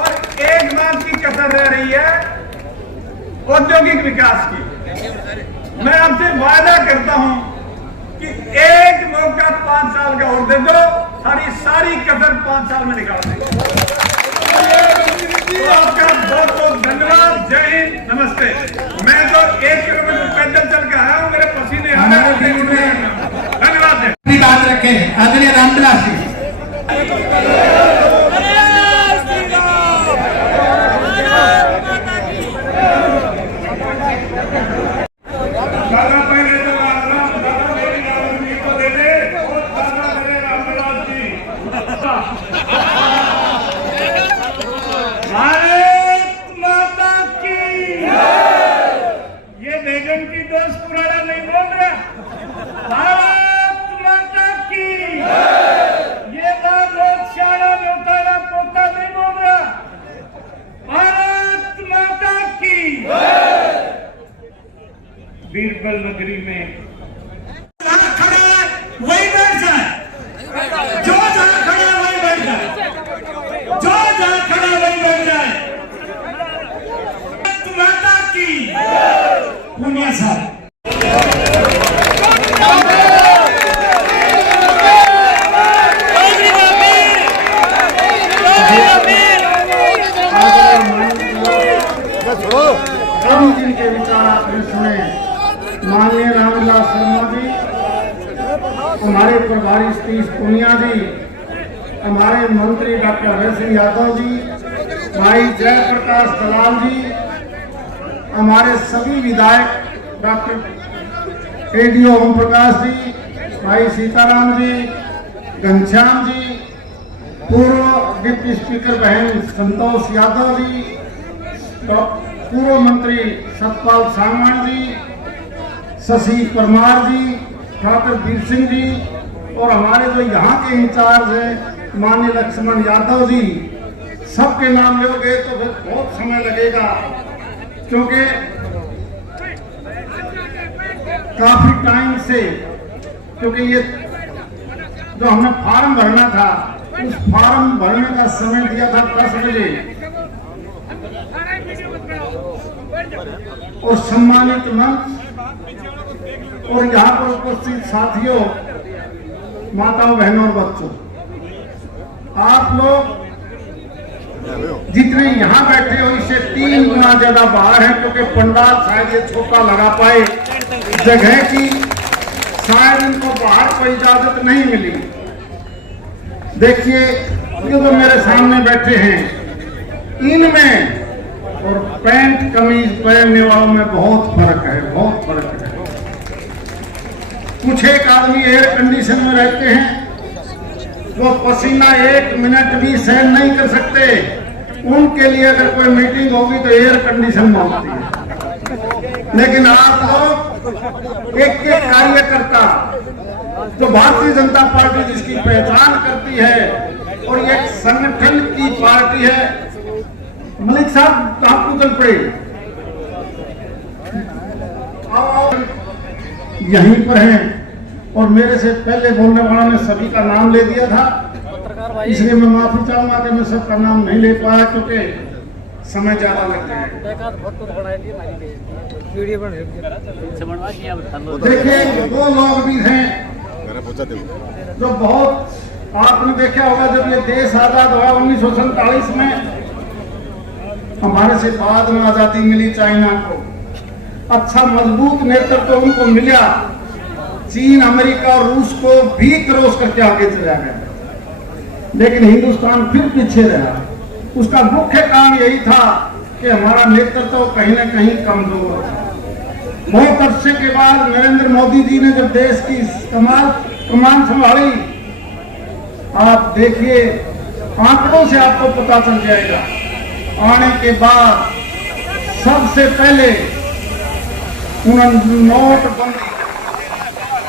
और एक बात की कसर रह रही है, औद्योगिक विकास की। मैं आपसे वादा करता हूं कि एक मौका 5 साल का और दे दो, सारी कसर 5 साल में निकाल देंगे। तो आपका बहुत बहुत धन्यवाद। जय हिंद, नमस्ते। मैं तो 1 किलोमीटर पैदल चल के आया हूँ, मेरे पसीने आ रहे हैं। धन्यवाद। बात रखे आदरणीय रामविलास जी। बीरबल नगरी में जहां खड़े हैं वही बैठ जाए, जो जहां खड़े हैं वही बैठ जाए, जो जहां खड़े हैं वही बैठ जाए। माता की पुनिया साहब जिनके विचार आपने सुने, माननीय रामविलास शर्मा जी, हमारे प्रभारी सतीश पुनिया जी, हमारे मंत्री डॉक्टर हरि सिंह यादव जी, भाई जयप्रकाश दलाल जी, हमारे सभी विधायक डॉक्टर एडीओ ओम प्रकाश जी, भाई सीताराम जी, घनश्याम जी, पूर्व डिप्टी स्पीकर बहन संतोष यादव जी, पूर्व मंत्री सतपाल सांगवान जी, शशि परमार जी, ठाकुर वीर सिंह जी, और हमारे जो यहाँ के इंचार्ज हैं माननीय लक्ष्मण यादव जी, सबके नाम लोगे तो फिर बहुत समय लगेगा, क्योंकि काफी टाइम से, क्योंकि ये जो हमने फॉर्म भरना था, उस फॉर्म भरने का समय दिया था 10 बजे, और सम्मानित मंच और यहाँ पर उपस्थित साथियों, माताओं, बहनों और बच्चों, आप लोग जितने यहाँ बैठे हो इससे 3 गुना ज्यादा बाहर है, क्योंकि पंडाल शायद ये छोटा लगा पाए, जगह की शायद इनको बाहर कोई इजाजत नहीं मिली। देखिए ये जो मेरे सामने बैठे हैं, इनमें और पैंट कमीज पहनने वालों में बहुत फर्क है, बहुत फर्क है। कुछ एक आदमी एयर कंडीशन में रहते हैं, वो पसीना 1 मिनट भी सहन नहीं कर सकते, उनके लिए अगर कोई मीटिंग होगी तो एयर कंडीशन में होती है। लेकिन आप लोग एक कार्यकर्ता, जो भारतीय जनता पार्टी जिसकी पहचान करती है और एक संगठन की पार्टी है। मलिक साहब आपको चल पड़े, यहीं पर हैं और मेरे से पहले बोलने वालों ने सभी का नाम ले दिया था, इसलिए मैं माफी चाहूंगा कि मैं सबका नाम नहीं ले पाया, क्योंकि समय ज्यादा लग गया। देखिए 2 लोग भी हैं जो बहुत, आपने देखा होगा जब ये देश आजाद हुआ 1947 में, हमारे से बाद में आजादी मिली चाइना को, अच्छा मजबूत नेतृत्व उनको मिला, चीन, अमेरिका और रूस को भी क्रॉस करके आगे चला गया, लेकिन हिंदुस्तान फिर पीछे रहा। उसका मुख्य कारण यही था कि हमारा नेतृत्व कहीं न कहीं कमजोर था। बहुत अरसे के बाद नरेंद्र मोदी जी ने जब देश की कमान संभाली, आप देखिए आंकड़ों से आपको पता चल जाएगा, आने के बाद सबसे पहले उन्होंने नोटबंदी,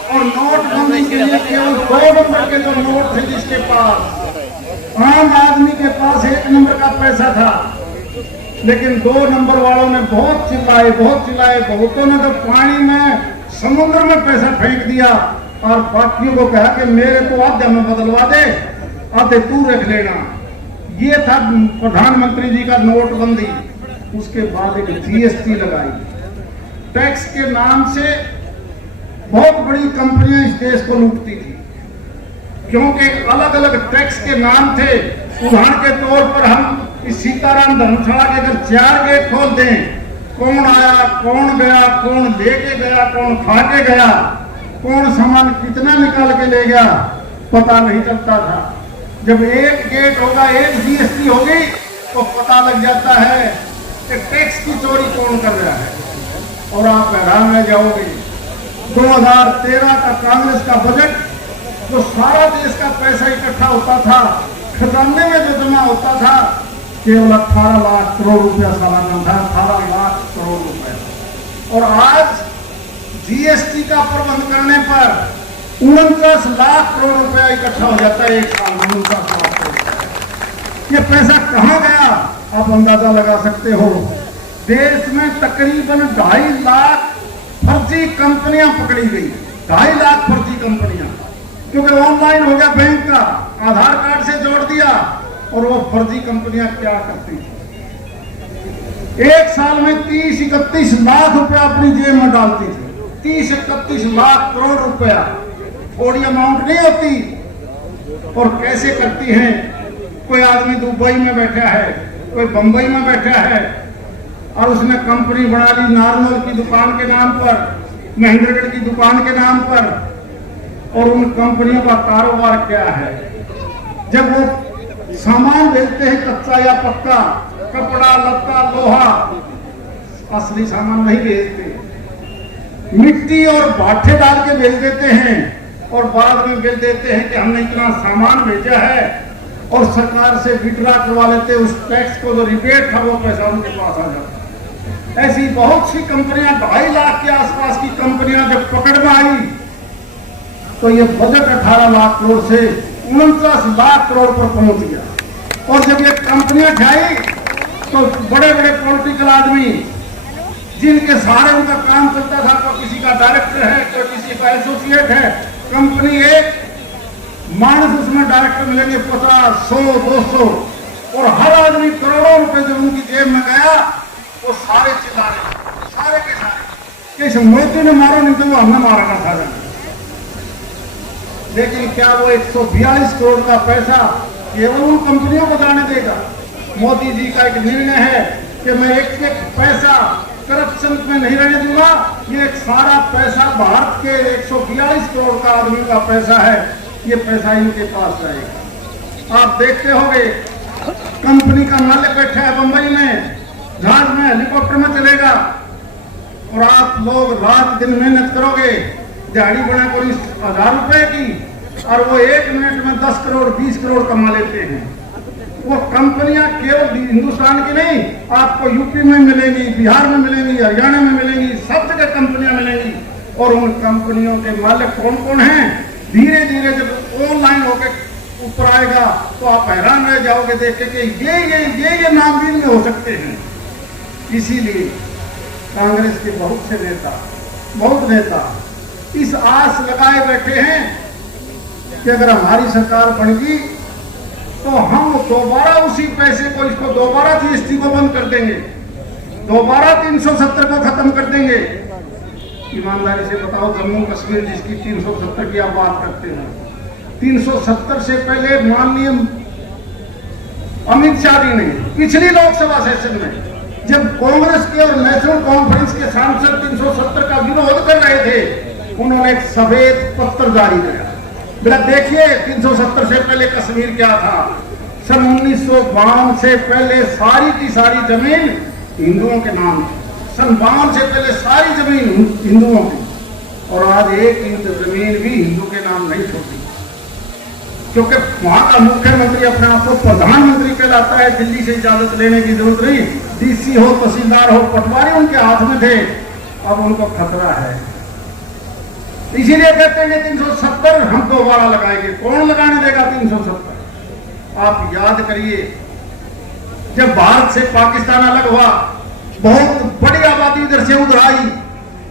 और नोटबंदी के लिए केवल 2 नंबर के जो नोट थे, जिसके पास आम आदमी के पास 1 नंबर का पैसा था, लेकिन 2 नंबर वालों ने बहुत चिल्लाए, बहुतों ने तो पानी में, समुद्र में पैसा फेंक दिया और बाकियों को कहा कि मेरे को आधे में बदलवा दे, आधे तू रख लेना। ये था प्रधानमंत्री जी का नोटबंदी। उसके बाद एक जीएसटी लगाई, टैक्स के नाम से बहुत बड़ी कंपनियां इस देश को लूटती थी, क्योंकि अलग अलग टैक्स के नाम थे। उदाहरण के तौर पर हम इस सीताराम धर्मशाला के अगर 4 गेट खोल दें, कौन आया, कौन गया, कौन लेके गया, कौन खा के गया, कौन सामान कितना निकाल के ले गया, पता नहीं चलता था। जब एक गेट होगा, एक जीएसटी होगी, तो पता लग जाता है कि टैक्स की चोरी कौन कर रहा है, और आप हैरान रह जाओगे। 2013 का कांग्रेस का बजट, जो सारा देश का पैसा इकट्ठा होता था, खजाने में जो जमा होता था, केवल 18 लाख करोड़ रुपया सालाना था, 18 लाख करोड़ रुपया। और आज जीएसटी का प्रबंध करने पर 49 लाख करोड़ रुपया इकट्ठा हो जाता है एक साल में। 49 लाख करोड़, ये पैसा कहाँ गया आप अंदाजा लगा सकते हो। देश में तकरीबन 2.5 लाख फर्जी कंपनियां पकड़ी गई, 2.5 लाख फर्जी कंपनियां, क्योंकि ऑनलाइन हो गया बैंक का, आधार कार्ड से जोड़ दिया, और वो फर्जी कंपनियां क्या करती थी, एक साल में 30-31 लाख रुपया अपनी जेब में डालती थी। 30-31 लाख करोड़ रुपया थोड़ी अमाउंट नहीं होती। और कैसे करती हैं, कोई आदमी दुबई में बैठा है, कोई बंबई में बैठा है, और उसने कंपनी बना ली नार्मल की दुकान के नाम पर, महेंद्रगढ़ की दुकान के नाम पर, और उन कंपनियों का कारोबार क्या है। जब वो सामान बेचते हैं कच्चा या पक्का, कपड़ा लत्ता लोहा, असली सामान नहीं बेचते, मिट्टी और भाठे डाल के बेच देते हैं, और बाद में बेच देते हैं कि हमने इतना सामान भेजा है, और सरकार से विड्रा करवा लेते, उस टैक्स को जो रिबेट था वो पैसा उनके पास आ जाता। ऐसी बहुत सी कंपनियां, 2.5 लाख के आसपास की कंपनियां जब पकड़ में आई, तो ये बजट 18 लाख करोड़ से 49 लाख करोड़ पर पहुंच गया। और जब ये कंपनियां खाई, तो बड़े बड़े पॉलिटिकल आदमी, जिनके सहारे उनका काम चलता था, कोई किसी का डायरेक्टर है, कोई किसी का एसोसिएट है, कंपनी एक मानस उसमें डायरेक्टर मिलेंगे 50, 100, 200, और हर आदमी करोड़ों रुपए जब उनकी जेब में गया, वो सारे चिल्ला रहे, सारे के सारे कि इस मोदी ने मारो नहीं तो वो हमने मारा ना था। लेकिन क्या वो 142 करोड़ का पैसा केवल उन कंपनियों को जाने देगा? मोदी जी का एक निर्णय है कि मैं एक एक पैसा करप्शन में नहीं रहने दूंगा। ये एक सारा पैसा भारत के 142 करोड़ का आदमी का पैसा है, ये पैसा इनके पास रहेगा। आप देखते होंगे कंपनी का मालिक बैठा है बंबई में, जहाज में हेलीकॉप्टर में चलेगा, और आप लोग रात दिन मेहनत करोगे, दिहाड़ी बना कोई 1000 रुपए की, और वो 1 मिनट में 10 करोड़ 20 करोड़ कमा लेते हैं। वो कंपनियां केवल हिंदुस्तान की नहीं, आपको यूपी में मिलेंगी, बिहार में मिलेंगी, हरियाणा में मिलेंगी, सब जगह कंपनियां मिलेंगी। और उन कंपनियों के मालिक कौन कौन हैं? धीरे धीरे जब ऑनलाइन होकर ऊपर आएगा तो आप हैरान रह जाओगे देख के कि ये नाम भी इनमें हो सकते हैं। इसीलिए कांग्रेस के बहुत नेता इस आस लगाए बैठे हैं कि अगर हमारी सरकार बन गई तो हम दोबारा उसी पैसे को, इसको दोबारा जीएसटी को बंद कर देंगे, दोबारा 370 को खत्म कर देंगे। ईमानदारी से बताओ, जम्मू कश्मीर जिसकी 370 की आप बात करते हैं, 370 से पहले माननीय अमित शाह जी ने पिछली लोकसभा सेशन में जब कांग्रेस के और नेशनल कॉन्फ्रेंस के सांसद 370 का विरोध कर रहे थे, उन्होंने एक सफेद पत्र जारी किया। बेटा देखिए, 370 से पहले कश्मीर क्या था? सन 1952 से पहले सारी की सारी जमीन हिंदुओं के नाम थी। सन 52 से पहले सारी जमीन हिंदुओं की, और आज एक इंच जमीन भी हिंदू के नाम नहीं छोड़ती, क्योंकि वहां का मुख्यमंत्री अपने आप को प्रधानमंत्री कहलाता है। दिल्ली से इजाजत लेने की जरूरत नहीं, डीसी हो, तहसीलदार हो, पटवारी उनके हाथ में थे, अब उनको खतरा है। इसीलिए कहते हैं 370 हम दोबारा लगाएंगे। कौन लगाने देगा 370? आप याद करिए, जब भारत से पाकिस्तान अलग हुआ, बहुत बड़ी आबादी इधर से उधर आई,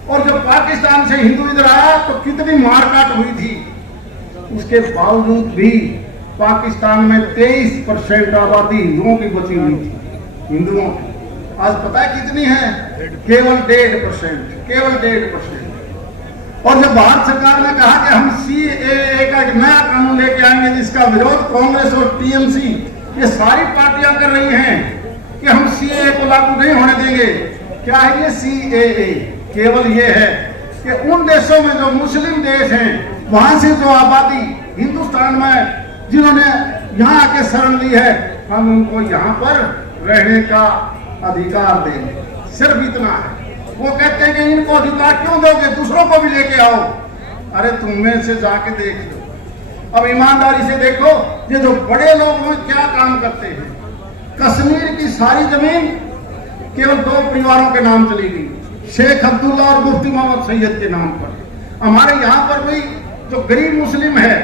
और जब पाकिस्तान से हिंदू इधर आया तो कितनी मारकाट हुई थी। उसके बावजूद भी पाकिस्तान में 23% आबादी हिंदुओं की बची हुई थी, हिंदुओं की। आज पता है कितनी है? केवल 1.5%। और जब भारत सरकार ने कहा कि हम CAA का एक नया कानून लेके आएंगे जिसका विरोध कांग्रेस और TMC ये सारी पार्टियां कर रही हैं कि हम CAA को लागू नहीं होने देंगे। क्या है ये CAA? केवल ये है कि उन देशों में जो मुस्लिम देश हैं, वहां से जो आबादी हिंदुस्तान में जिन्होंने यहाँ आके शरण ली है, हम उनको यहाँ पर रहने का अधिकार देंगे। सिर्फ इतना है। वो कहते हैं कि इनको अधिकार क्यों दोगे, दूसरों को भी लेके आओ। अरे तुम में से जाके देख लो। अब ईमानदारी से देखो, ये जो बड़े लोग हैं क्या काम करते हैं। कश्मीर की सारी जमीन केवल 2 परिवारों के नाम चली गई, शेख अब्दुल्ला और मुफ्ती मोहम्मद सैयद के नाम पर। हमारे यहाँ पर भी जो गरीब मुस्लिम है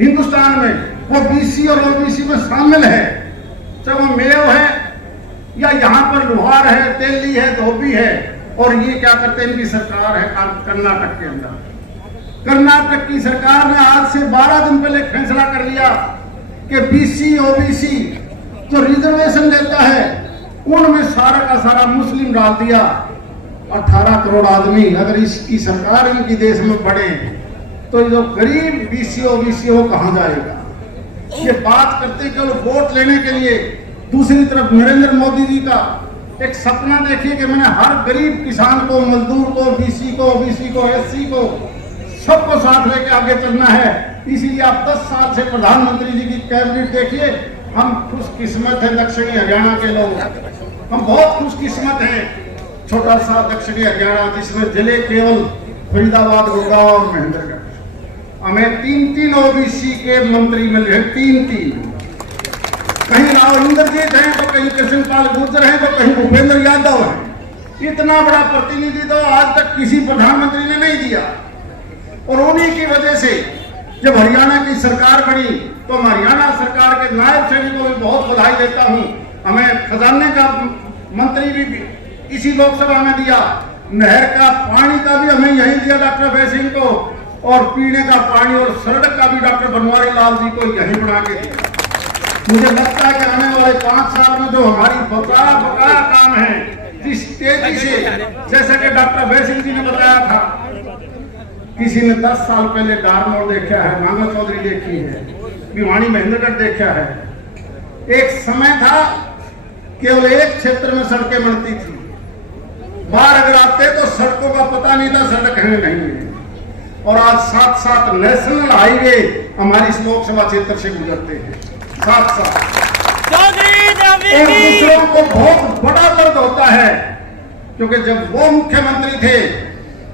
हिंदुस्तान में, वो BC और OBC में शामिल है, चाहे वो मेव है या यहाँ पर लोहार है, तेली है, धोबी है। और ये क्या करते हैं, इनकी सरकार है कर्नाटक के अंदर। कर्नाटक की सरकार ने आज से 12 दिन पहले फैसला कर लिया कि BC OBC जो रिजर्वेशन लेता है उनमें सारा का सारा मुस्लिम डाल दिया। 18 करोड़ आदमी अगर इसकी सरकार इनकी देश में बढ़े तो जो गरीब BC OBC वो कहां जाएगा? ये बात करते केवल वोट लेने के लिए। दूसरी तरफ नरेंद्र मोदी जी का एक सपना देखिए कि मैंने हर गरीब किसान को, मजदूर को, BC को, OBC को, SC को, सबको साथ लेके आगे चलना है। इसीलिए आप 10 साल से प्रधानमंत्री जी की कैबिनेट देखिए। हम खुशकिस्मत है दक्षिणी हरियाणा के लोग, हम बहुत खुशकिस्मत हैं। छोटा सा दक्षिणी हरियाणा जिसमें जिले केवल फरीदाबाद, गुड़गांव और महेंद्रगढ़। हमें 3 OBC के मंत्री मिले हैं, 3। कहीं राव इंद्रजीत हैं तो कहीं कृष्णपाल गुर्जर हैं तो कहीं भूपेंद्र यादव है। इतना बड़ा प्रतिनिधित्व तो आज तक किसी प्रधानमंत्री ने नहीं दिया। और उन्हीं की वजह से जब हरियाणा की सरकार बनी तो मैं हरियाणा सरकार के नायब सैनिक को भी बहुत बधाई देता हूँ। हमें खजाने का मंत्री भी इसी लोकसभा में दिया, नहर का पानी का भी हमें यही दिया डॉक्टर भय सिंह को, और पीने का पानी और सड़क का भी डॉक्टर बनवारी लाल जी को यही बना के दिया। मुझे लगता है कि आने वाले 5 साल में जो हमारी बकाया काम है, जिस तेजी से, जैसा कि डॉक्टर अभय सिंह जी ने बताया था, किसी ने 10 साल पहले डारमोड़ देखा है, नांगल चौधरी देखी है, भिवानी महेंद्रगढ़ देखा है। एक समय था केवल एक क्षेत्र में सड़कें बनती थी, बाहर अगर आते तो सड़कों का पता नहीं था, सड़क है नहीं है। और आज 7-7 नेशनल हाईवे हमारी इस लोकसभा क्षेत्र से गुजरते हैं, 7-7। और दूसरों को बहुत बड़ा दर्द होता है, क्योंकि जब वो मुख्यमंत्री थे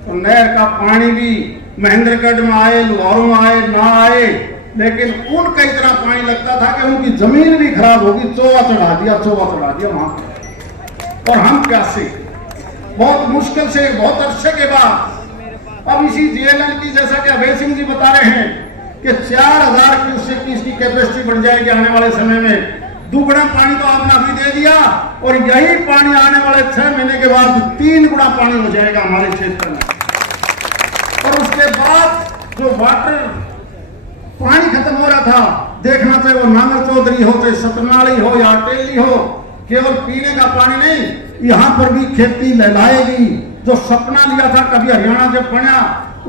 तो नहर का पानी भी महेंद्रगढ़ में आए, लुहारू में आए, ना आए, लेकिन उनका इतना पानी लगता था कि उनकी जमीन भी खराब होगी, चोवा चढ़ा दिया वहां पर। और हम प्यासे, बहुत मुश्किल से, बहुत अरसे के बाद अब इसी जेएलएन की, जैसा कि अभय सिंह जी बता रहे हैं कि 4000 क्यूसेक की इसकी कैपेसिटी बढ़ जाएगी आने वाले समय में। दुगुना पानी तो आपने अभी दे दिया, और यही पानी आने वाले 6 महीने के बाद 3 गुना पानी हो जाएगा हमारे क्षेत्र में। और उसके बाद जो वाटर पानी खत्म हो रहा था, देखना चाहे वो नांगल चौधरी हो, चाहे सतनाली हो या अटेली हो, केवल पीने का पानी नहीं, यहाँ पर भी खेती लहलाएगी। जो सपना लिया था कभी हरियाणा जब बना,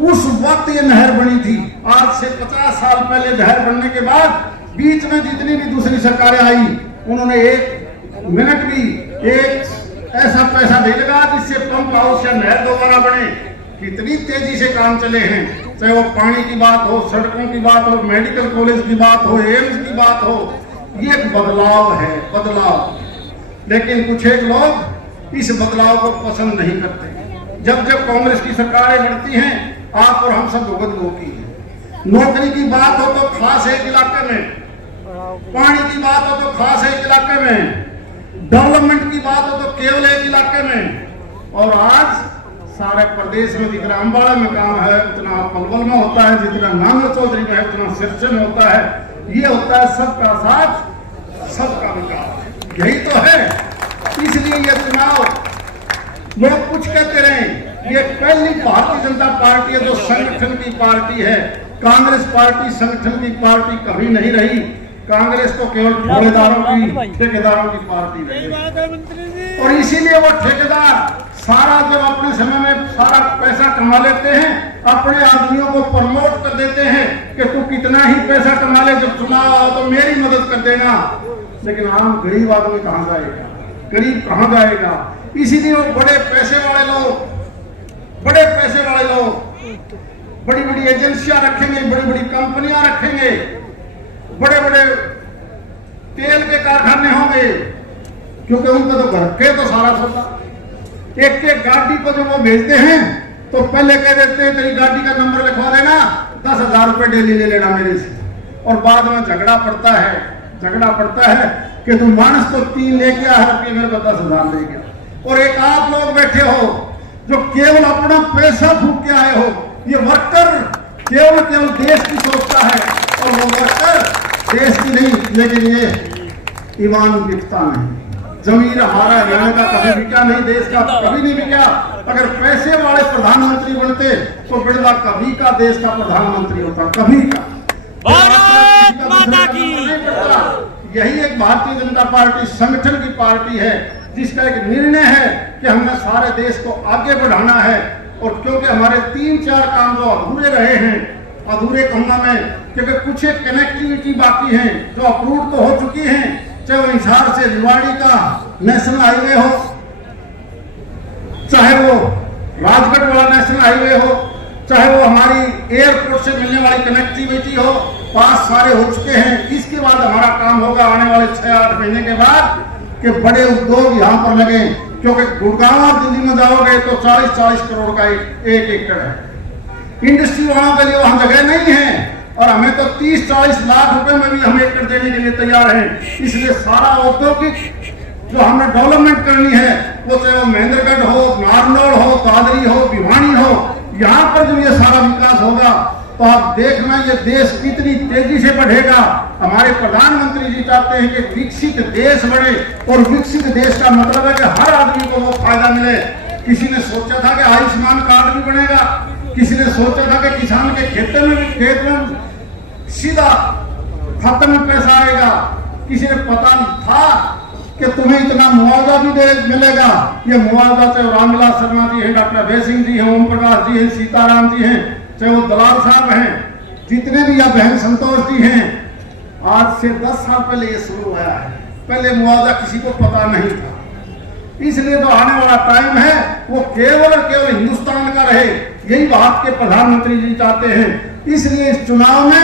उस वक्त ये नहर बनी थी। आज से 50 साल पहले नहर बनने के बाद बीच में जितनी भी दूसरी सरकारें आई, उन्होंने 1 मिनट भी एक ऐसा पैसा नहीं लगा जिससे पंप हाउस या नहर दोबारा बने। कितनी तेजी से काम चले हैं, चाहे वो पानी की बात हो, सड़कों की बात हो, मेडिकल कॉलेज की बात हो, एम्स की बात हो, ये बदलाव है, बदलाव। लेकिन कुछ एक लोग इस बदलाव को पसंद नहीं करते। जब जब कांग्रेस की सरकारें बढ़ती हैं, आप और हम सब भुगत भोगी हैं। नौकरी की बात हो तो खास एक इलाके में, पानी की बात हो तो खास एक इलाके में, डेवलपमेंट की बात हो तो केवल एक इलाके में। और आज सारे प्रदेश में जितना अम्बाड़ा में काम है उतना पलवल में होता है, जितना नांगल चौधरी में है उतना सिरसा में होता है। ये होता है सबका साथ सबका विकास, यही तो है। इसलिए ये चुनाव, लोग कुछ कहते रहे, ये पहली भारतीय जनता पार्टी है जो संगठन की पार्टी है। कांग्रेस पार्टी संगठन की पार्टी कभी नहीं रही। कांग्रेस तो केवल ठेकेदारों की पार्टी रही। और इसीलिए वो ठेकेदार सारा जब अपने समय में सारा पैसा कमा लेते हैं, अपने आदमियों को प्रमोट कर देते हैं कि तू कितना ही पैसा कमा ले, जब चुनाव आओ तो मेरी मदद कर देना। लेकिन आम गरीब आदमी कहां जाएगा, गरीब कहां जाएगा? इसीलिए वो बड़े पैसे वाले लोग बड़ी बड़ी एजेंसियां रखेंगे, बड़ी बड़ी कंपनियां रखेंगे, बड़े बड़े तेल के कारखाने होंगे, क्योंकि उनका तो घर के तो सारा सोता। एक गाड़ी को जब वो भेजते हैं तो पहले कह देते हैं तेरी गाड़ी का नंबर लिखवा देना, 10,000 रुपए डेली ले लेना मेरे से। और बाद में झगड़ा पड़ता है कि तुम मानस तो 3 लेके आ रहा, मेरे को 10,000 ले गया। और एक आप लोग बैठे हो जो केवल अपना पैसा फूक के आए हो। ये वर्कर केवल देश की सोचता है, और वो वर्कर देश की नहीं, लेकिन ये ईमान बिकता नहीं। जमीन हमारा हरियाणा का कभी बिका नहीं, देश का कभी नहीं बिका। अगर पैसे वाले प्रधानमंत्री बनते तो बिरला कभी का देश का प्रधानमंत्री होता, कभी का। भारत माता की। यही एक भारतीय जनता पार्टी संगठन की पार्टी है, जिसका एक निर्णय है कि हमने सारे देश को आगे बढ़ाना है। और क्योंकि हमारे 3-4 काम जो अधूरे रहे हैं, अधूरे कहूंगा मैं, क्योंकि कुछ एक कनेक्टिविटी बाकी है जो अप्रूव तो हो चुकी है, चाहे वो हिसार से रेवाड़ी का नेशनल हाईवे हो, चाहे वो राजगढ़ वाला नेशनल हाईवे हो, चाहे वो हमारी एयरपोर्ट से मिलने वाली कनेक्टिविटी हो, पास सारे हो चुके हैं। इसके बाद हमारा काम होगा आने वाले 6-8 महीने के बाद कि बड़े उद्योग यहाँ पर लगे, क्योंकि गुड़गांव और दिल्ली में जाओगे तो 40-40 करोड़ का एक एकड़ है। इंडस्ट्री वालों के लिए वहां जगह नहीं है, और हमें तो 30-40 लाख रुपए में भी हम एकड़ देने के लिए तैयार हैं। इसलिए सारा औद्योगिक जो हमें डेवलपमेंट करनी है, वो चाहे वो महेंद्रगढ़ हो, नारनौल हो, दादरी हो, भिवानी हो, यहाँ पर जब ये सारा विकास होगा तो आप देखना ये देश कितनी तेजी से बढ़ेगा। हमारे प्रधानमंत्री जी चाहते हैं कि विकसित देश बने, और विकसित देश का मतलब है कि हर आदमी को वो फायदा मिले। किसी ने सोचा था कि आयुष्मान कार्ड भी बनेगा, किसी ने सोचा था कि किसान के खेत में सीधा खाते में पैसा आएगा, किसी ने पता था कि तुम्हें इतना मुआवजा भी मिलेगा। ये मुआवजा चाहे रामविलास शर्मा जी हैं, डॉक्टर अभय सिंह जी हैं, ओम प्रकाश जी हैं, सीताराम जी हैं, चाहे वो दलाल साहब हैं, जितने भी या बहन संतोष जी हैं, आज से 10 साल पहले ये शुरू हुआ है। पहले मुआवजा किसी को पता नहीं था। इसलिए जो आने वाला टाइम है वो केवल और केवल हिंदुस्तान का रहे, यही बात के प्रधानमंत्री जी चाहते हैं। इसलिए इस चुनाव में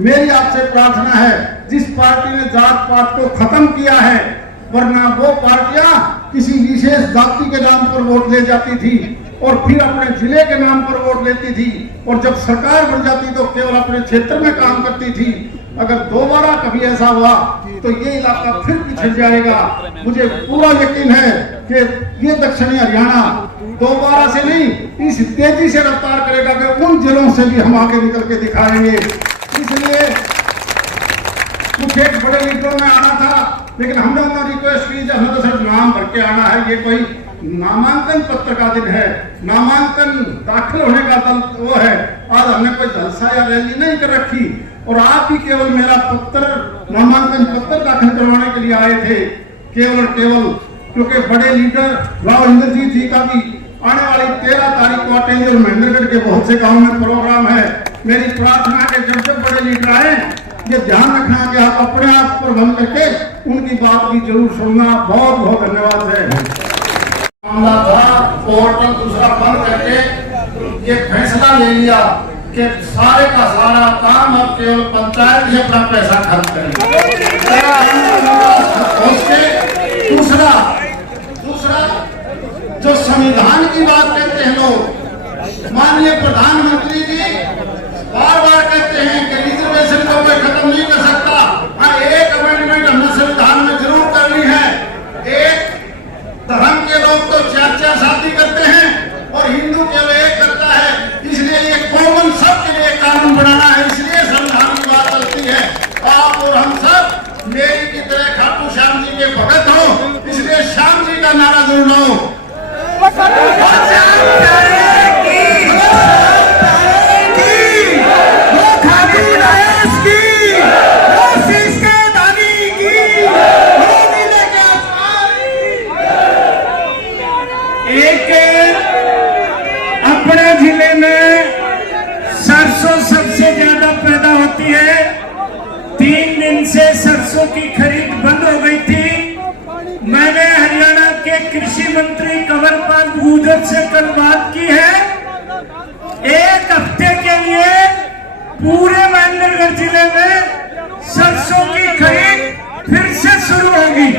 मेरी आपसे प्रार्थना है, जिस पार्टी ने जात पात को खत्म किया है, वरना वो पार्टियां किसी विशेष जाति के नाम पर वोट ले जाती थी और फिर अपने जिले के नाम पर वोट लेती थी, और जब सरकार बन जाती तो केवल अपने क्षेत्र में काम करती थी। अगर दोबारा कभी ऐसा हुआ तो ये इलाका फिर पिछड़ जाएगा। मुझे पूरा यकीन है कि ये दक्षिणी हरियाणा दोबारा से नहीं, इस तेजी से रफ्तार करेगा कि उन जिलों से भी हम आगे निकल के दिखाएंगे। इसलिए कुछ एक बड़े लीडरों में आना था, लेकिन हमने उन्हें रिक्वेस्ट की हमें तो सिर्फ नाम भर के आना है। ये कोई नामांकन पत्र का दिन है, नामांकन दाखिल होने का दल वो है। आज हमने कोई जलसा या रैली नहीं कर रखी, और आप भी केवल मेरा पत्र, नामांकन पत्र दाखिल करवाने के लिए आए थे, केवल क्योंकि बड़े लीडर राव इंद्रजीत जी का भी आने वाली 13 तारीख को अटेली और महेंद्रगढ़ के बहुत से गाँव में प्रोग्राम है। मेरी प्रार्थना है कि जब बड़े लीडर आए, ये ध्यान रखना कि आप अपने आप प्रबंध करके उनकी बात भी जरूर सुनना। बहुत बहुत धन्यवाद है। मामला था, पोर्टल दूसरा बंद करके ये फैसला ले लिया कि सारे का सारा काम अब केवल पंचायत ही अपना पैसा खर्च करेगी। दूसरा जो संविधान की बात कहते हैं लोग, माननीय प्रधानमंत्री जी बार बार कहते हैं कि रिजर्वेशन को कोई खत्म नहीं कर सकता। हाँ, एक अमेंडमेंट हमने संविधान में जरूर करनी है। एक धर्म के लोग तो 4-4 शादी करते हैं और हिंदू केवल एक करता है, इसलिए ये कॉमन सबके लिए कानून बनाना है। इसलिए संविधान की बात चलती है। आप और हम सब मेरी की तरह खाटू श्याम जी के भगत हो, इसलिए श्याम जी का नारा जरूर लो। अपने जिले में सरसों सबसे ज्यादा पैदा होती है। 3 दिन से सरसों की खरीद बंद हो गई थी। मैंने हरियाणा के कृषि मंत्री कंवरपाल गुर्जर से कल बात की है। 1 हफ्ते के लिए पूरे महेंद्रगढ़ जिले में सरसों की खरीद फिर से शुरू होगी।